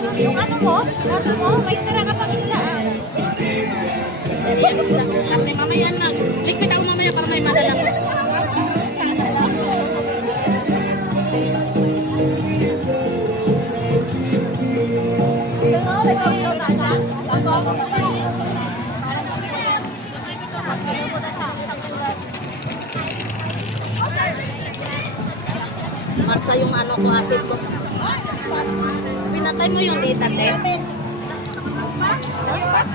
Yung ano mo, may tira ka pang isda. Yan isda. Karne mamaya na. Liquid ako mamaya para may madala. Marsa yung ano ko, asid ko. Pinatay mo yung dita, te. That's bad.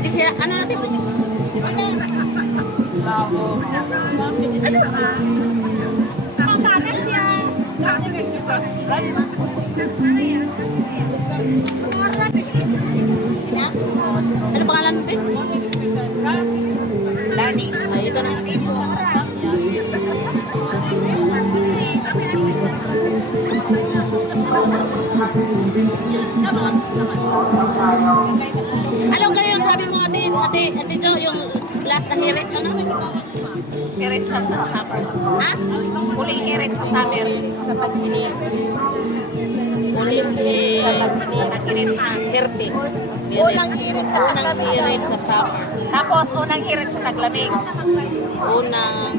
Di sila, ano natin? Bravo. Makanan siya. Ano pangalan mo, Pe? Lani. Ay, ito na. Alam ka yung sabi mo, ate Jo, yung last na hirit, ano? Hirit sa summer. Ha? Muling hirit sa summer. Sa tag-init. Uling Sa tag-init na. hirti. Unang hirit sa Unang hirit sa summer. Tapos unang hirit sa taglamig. Unang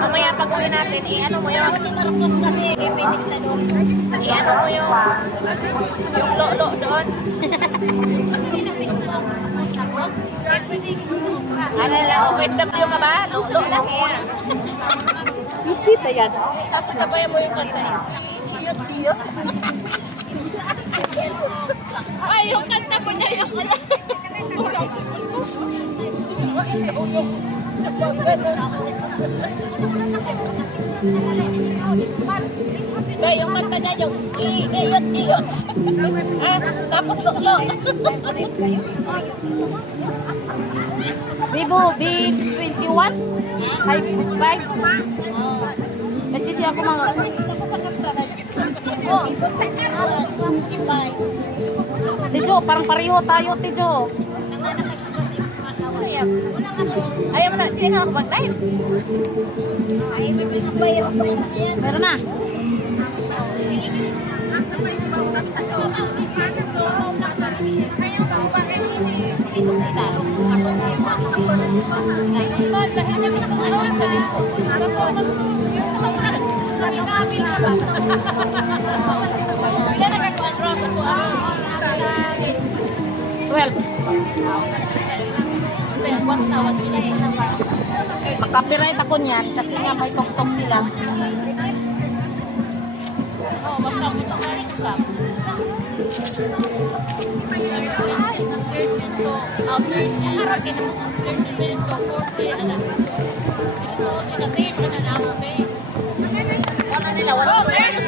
Mamaya pag uwi natin, i-ano mo yun? Kasi ipinig na doon. I-ano mo yung lo-lo doon. Ano lang, OFW ka ba? Lo-lo lang yan. Bisita yan. Tapos sabayan mo yung kanta. Iyot-iyot. Ay, yung kanta mo niya yung wala. Ba, yung kanta niya yung iyot-iyot. Tapos lo-lo. Vivo B21? 5? Ba't hindi ako mga... Tijo, parang pareho tayo, Tijo. Ayaw mo na, hindi ka makapag-live. Meron na. Well, makapiright ako niyan kasi nga may tok-tok sila. Oh, basta mo sa kanito ka. 13 to 30 minutes to 40, ano. Ito, isa tape na nalaman, babe. Ano nila, what's the next?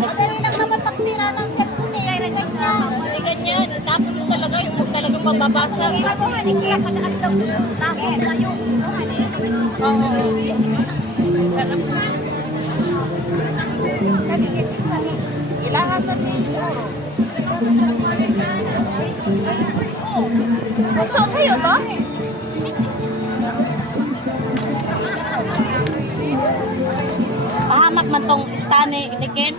Madali lang naman pagsira ng cellphone eh. Guys na. Hindi ganyan. Tapos mo talaga yung talagang mababasag. Kaya kadaan daw. Tapos na yung. Oo. Alam mo. Kailangan sa dito. Bunso sa'yo ba? Pahamak man tong stane, itikin.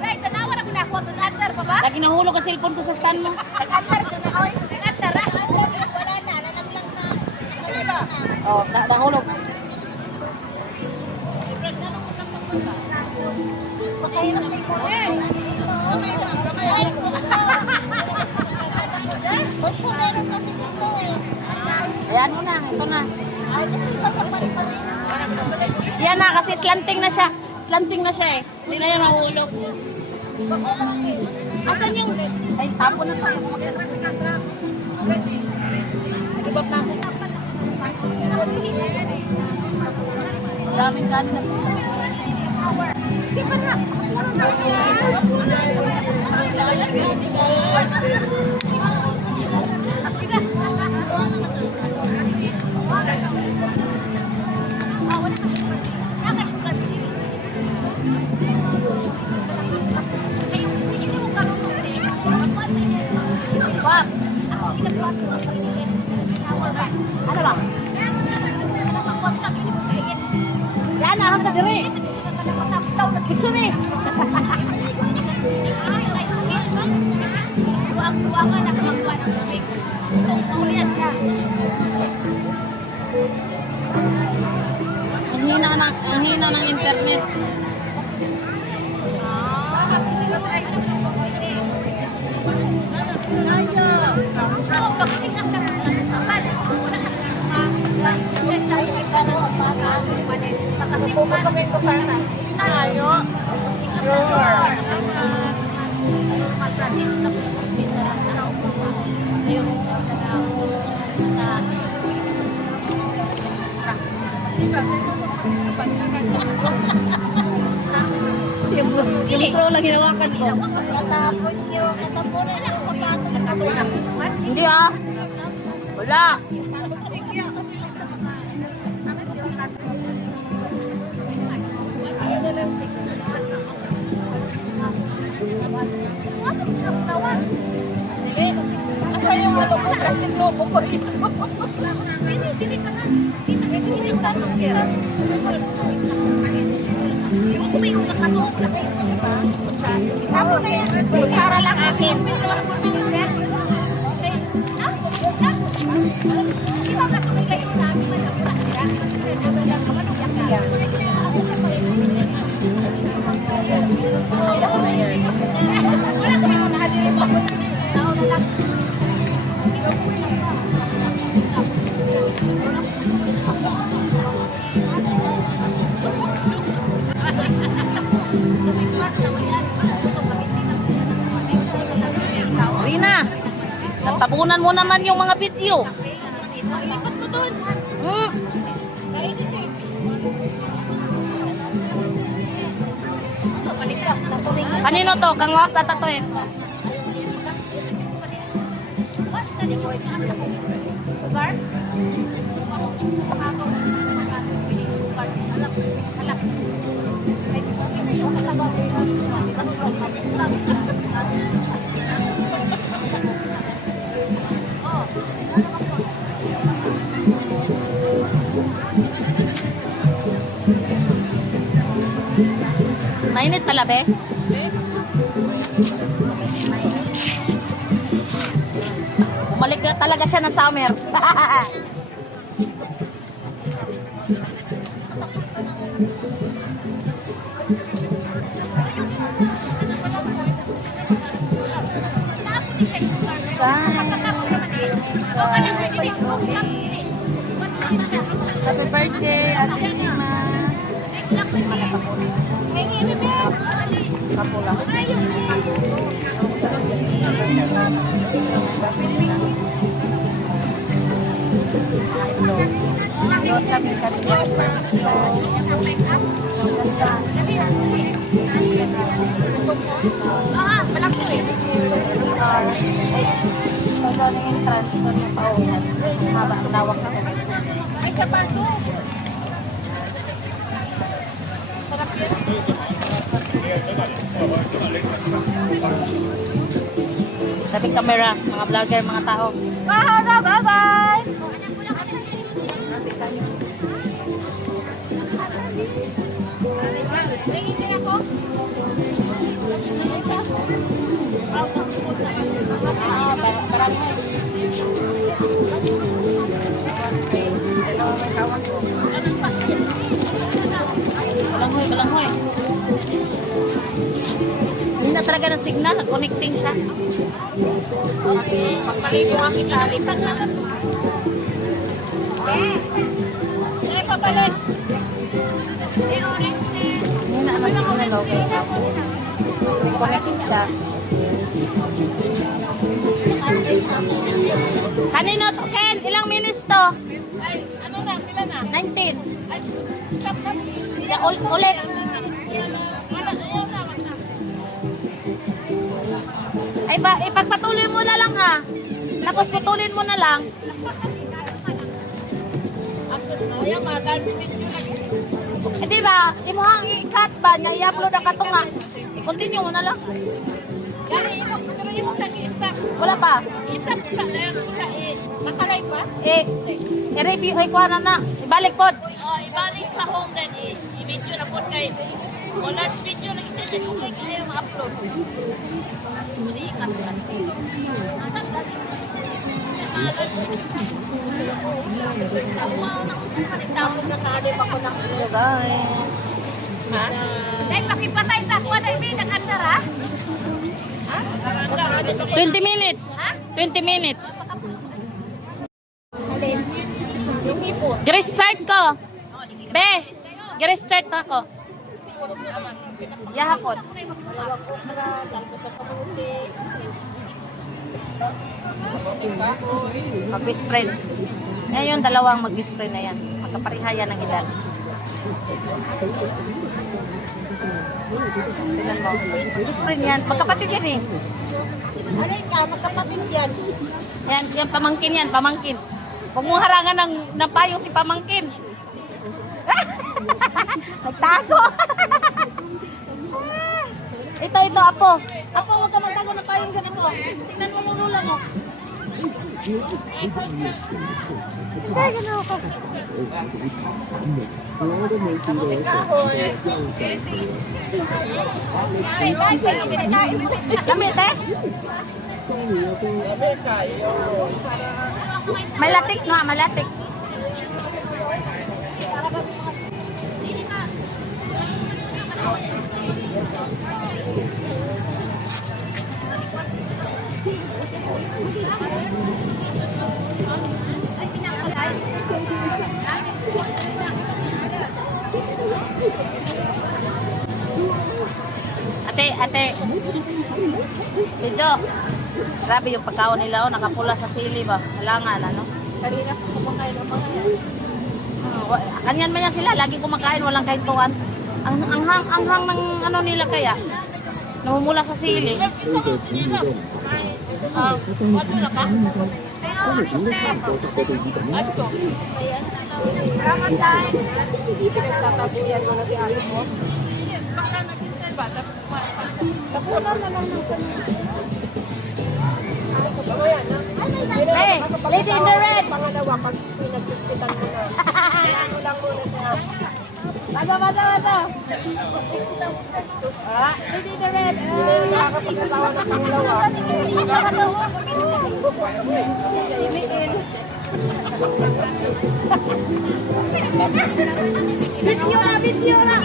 Right, tanawan ako na ako. Tag-under pa ba? Lagi nahulog ang cellphone ko sa stand mo. Tag-under ko na. Oy, tag-under. Wala na. Lalaglag na. Oh, nahulog. Pakahirap na ito. Bunso meron kasi dito eh. Ayan mo na, ito na. Ay, ito yung pagkapalit pa rin. Yan na, kasi slanting na siya. Slanting na siya eh. Hindi na yan mahulog. Asan yung... Ay, tapo na tayo. Nag-ibap na ako. Daming kanin na. Di ba na? Ano ba? Yan na, hanggang dire. Picture eh. Buwang-buwangan na kumagawa ng tubig. Ulian siya. Ang hina ng internet. Yung straw lang hinawakan ko. Katapon niyo. Katapon na yung sapatos. Hindi ah. Wala. Asa yung ano ko? Plastic lobo ko dito. Hindi ka na. Hindi ka na. Sir. Yung kumayong nakatok na kayo, di ba? Tapos na yan. Kutsara lang akin. Di ba katumay kayo sa amin? Wala kami kung nahalin mo. Tao na lang. Rina, natabunan mo naman yung mga video. Lipat mo doon. Hmm. Kanino to? Kang wax at to eh. Mainit pala, be? Bumalik na talaga siya ng summer. Happy birthday, Ate Lima. Kapula. Magaling yung transfer ng paulan. Haba, lawak na kami. Ay, kapaso. Sabi camera, mga vlogger, mga tao. Bye-bye! Balanghoy. Hindi na talaga ng signal, connecting siya. Okay. Pagpaligo ang isali pa na. Dali pa balik. Hindi na ang signal, okay. May connecting siya. Kanino to, Ken? Ilang minutes to? Ay, ano na? Pila na? 19. Ay, stop na. Ya, ulit. Ay, ipagpatuloy mo na lang ha. Tapos putulin mo na lang. Eh di ba, si mo hang i-cut ba niya, i-upload ang katunga. I-continue mo na lang. Pero yung sa i-stop. Wala pa. I-stop sa dahil sa nakalay pa. I-review ay kuha na. Ibalik pod. Ibalik sa home then i-video na po kay wala video na isa so kay kayo ma-upload. Ikat na. Guys. Ha? Dahil makipatay sa kuha na ibig nag-andar ha? 20 minutes. 20 minutes. Yung ipon. Gire-start ko. Be, gire-start na ako. Yahapon. Mag-best friend. Ngayon, dalawang mag-best friend na yan. Magkaparihayan ng edad. Tignan mo. Best friend yan. Magkapatid yan eh. Ano ikaw? Magkapatid yan. Yan, pamangkin yan, pamangkin. Huwag mong harangan ng payong si pamangkin. Nagtago. Ito, Apo. Apo, huwag ka magtago ng payong ganito. Tingnan mo yung lula mo. Ay, gano'n ako. Kami, te? Malatik, no? Malatik. Ate. Medyo, grabe yung pagkaon nila, oh, nakapula sa sili ba? Halangan, ano? Kanina ko kumakain ng mga yan. Kanyan man yan sila, lagi kumakain, walang kahit tuwan. Ang hang ng ano nila kaya, namumula sa sili. Wato na ka? Ato. Ramadan. Tatabuyan mo na si Ari mo. Baka nakita ba? Tapunan na lang ng Hey, lady in the red! pangalawa pag pinagpipitan mo na. Ano lang muna siya. Bato! Lady in the red! Nakakapagkatawa ng pangalawa. Video na!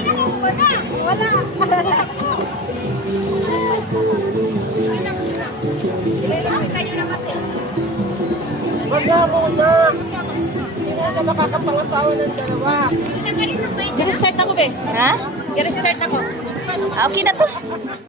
Wala! Wag na muna. Hindi na makakapangasawa ng dalawa. Gire-start ako, be. Ha? Gire-start ako. Okay na to.